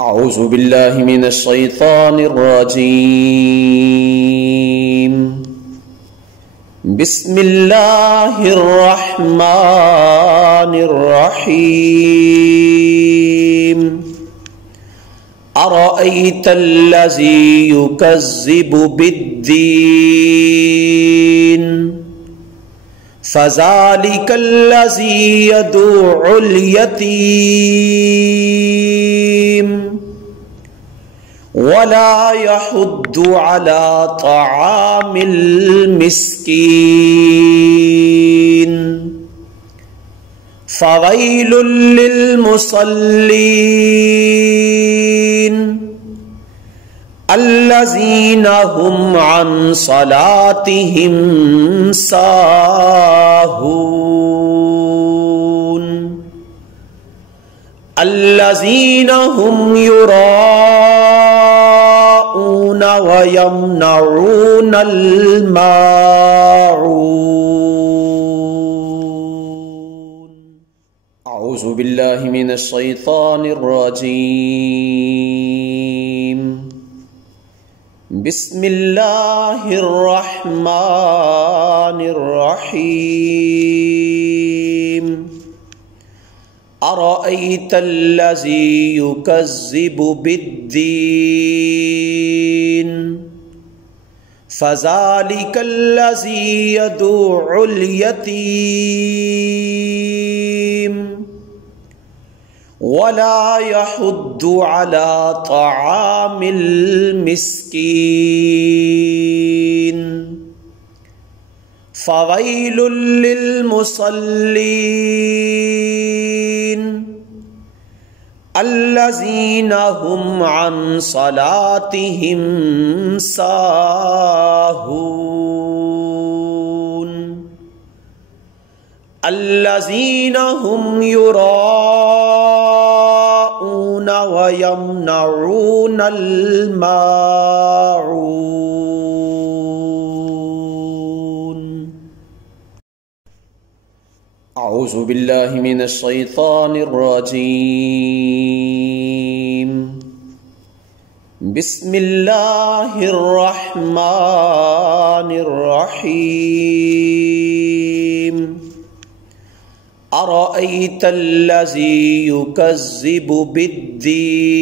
أعوذ بالله من الشيطان الرجيم. بسم الله الرحمن الرحيم. أرأيت الذي يكذب بالدين فذلك الذي يدعو اليتيم ولا يحض على طعام المسكين فويل للمصلين الذين هم عن صلاتهم ساهون الذين هم يراءون ويمنعون الماعون. أعوذ بالله من الشيطان الرجيم. بسم الله الرحمن الرحيم. أرأيت الذي يكذب بالدين فذلك الذي يدعو اليتيم ولا يحض على طعام المسكين فويل للمصلين الذين هم عن صلاتهم ساهون الذين هم يراءون ويمنعون الماعون. أعوذ بالله من الشيطان الرجيم. بسم الله الرحمن الرحيم. أرأيت الذي يكذب بالدين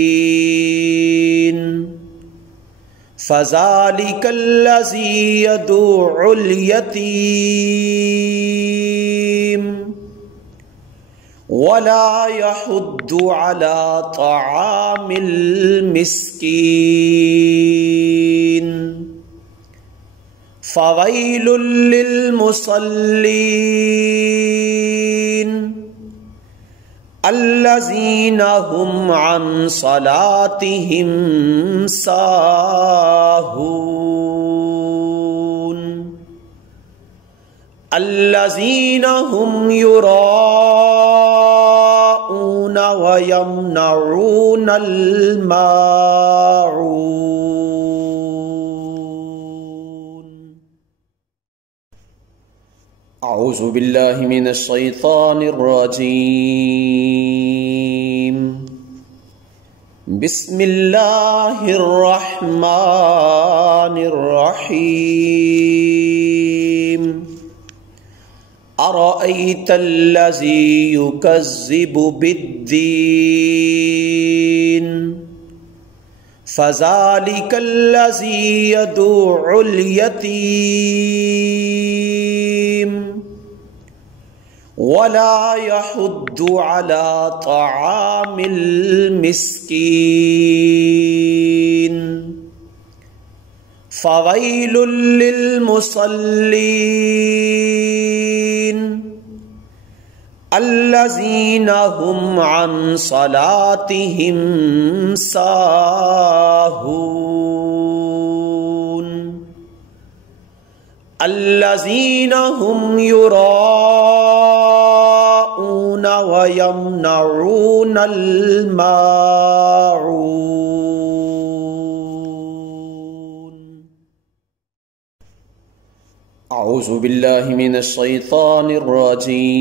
فذلك الذي يدعو اليتيم ولا يحض على طعام المسكين فويل للمصلين الذين هم عن صلاتهم ساهون الذين هم يراءون ويمنعون الماعون. أعوذ بالله من الشيطان الرجيم. بسم الله الرحمن الرحيم. أرأيت الذي يكذب بالدين فذلك الذي يدعو اليتيم ولا يحض على طعام المسكين فويل للمصلين الذين هم عن صلاتهم ساهون الذين هم يراءون ويمنعون الماعون. أعوذ بالله من الشيطان الرجيم.